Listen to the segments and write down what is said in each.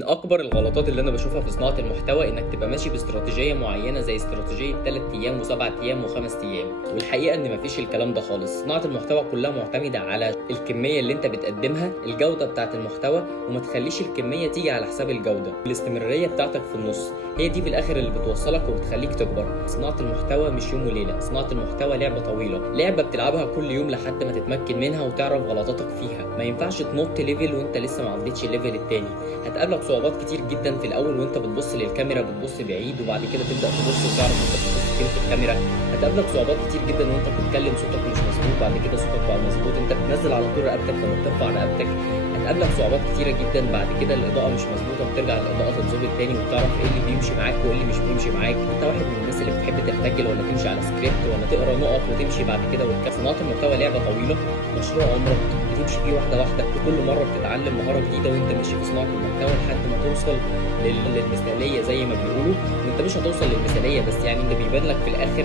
من اكبر الغلطات اللي انا بشوفها في صناعه المحتوى انك تبقى ماشي باستراتيجيه معينه زي استراتيجيه 3 ايام و7 ايام و5 ايام، والحقيقه ان مفيش الكلام ده خالص. صناعه المحتوى كلها معتمده على الكميه اللي انت بتقدمها، الجوده بتاعه المحتوى، وما تخليش الكميه تيجي على حساب الجوده. الاستمراريه بتاعتك في النص هي دي في الاخر اللي بتوصلك وبتخليك تكبر. صناعه المحتوى مش يوم وليله، صناعه المحتوى لعبه طويله، لعبه بتلعبها كل يوم لحد ما تتمكن منها وتعرف غلطاتك فيها. ما ينفعش تنط ليفل وانت لسه ما عدتش الليفل التاني. هتقابلك صعوبات كتير جدا في الاول وانت بتبص للكاميرا، بتبص بعيد وبعد كده تبدا تبص وتعرف انت بتبص فين في الكاميرا. هتقابلك صعوبات كتير جدا وانت بتتكلم صوتك مش مظبوط، بعد كده صوتك بقى مظبوط، انت بتنزل على طول رقبتك لما بترفع رقبتك. هتقابلك صعوبات كتيره جدا، بعد كده الاضاءه مش مظبوطه، بترجع الاضاءه تتظبط تاني وتعرف ايه اللي بيمشي معاك وايه اللي مش بيمشي معاك. انت واحد من الناس اللي بتحب ترتجل ولا تمشي على سكريبت ولا تقرا نقط وتمشي بعد كده صناعه المحتوى لعبه طويله، مشروع عمرك بتمشي فيه واحده واحده، كل مره بتتعلم مهاره جديده وانت ماشي في صناعه المحتوى لحد ما توصل للمثاليه زي ما بيقولوا. وانت مش هتوصل للمثاليه بس، يعني اللي بيبان لك في الاخر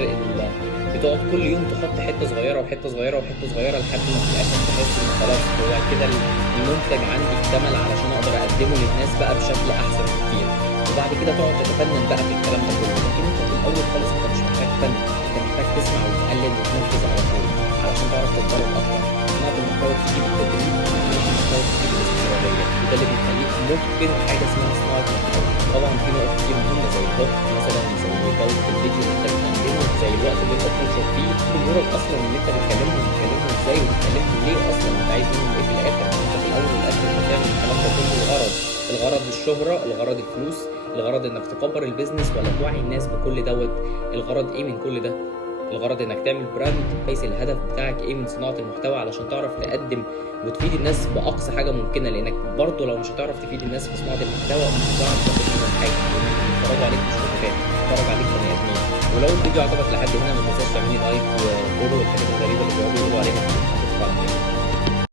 بتقعد كل يوم تحط حته صغيره وحته صغيره وحته صغيره لحد ما في الاخر تحس ان خلاص هو كده المنتج عندي اكتمل علشان اقدر اقدمه للناس بقى بشكل احسن بكتير. وبعد كده تقعد تتفنن بقى في الكلام ده كله. لكن انت في الاول خالص انت مش محتاج فن، انت محتاج تسمع وتقلد وتنفذ على طول علشان تعرف تتدرب اكتر. صناعه المحتوى بتيجي بالتدريب، صناعه المحتوى بتيجي بالاستمراريه، وده اللي بيخليك ممكن حاجه اسمها صناعه محتوى. طبعا في نقط كتير مهمه زي الضغط مثلا، زي جوده الفيديو اللي انت بتقدمه، زي الوقت اللي انت بتنشر فيه، جمهورك اصلا اللي انت بتكلمهم ازاي وبتكلمهم ليه اصلا، انت عايز منهم ايه في الاخر. انت في الاول والاخر انت بتعمل الكلام ده كله الغرض الشهره، الغرض الفلوس، الغرض انك تكبر البيزنس ولا توعي الناس بكل دوت. الغرض ايه من كل ده؟ الغرض انك تعمل براند كويس. الهدف بتاعك ايه من صناعه المحتوى علشان تعرف تقدم وتفيد الناس باقصى حاجه ممكنه، لانك برضه لو مش هتعرف تفيد الناس في صناعه المحتوى مش هتعرف تاخد منهم حاجه، لان اللي بيتفرجوا عليك مش روبوتات، بيتفرج عليك بني ادمين. ولو الفيديو عجبك لحد هنا ما تنساش تعملي لايك وفولو والحاجات الغريبه اللي بيقعدوا يقولوا عليها دي.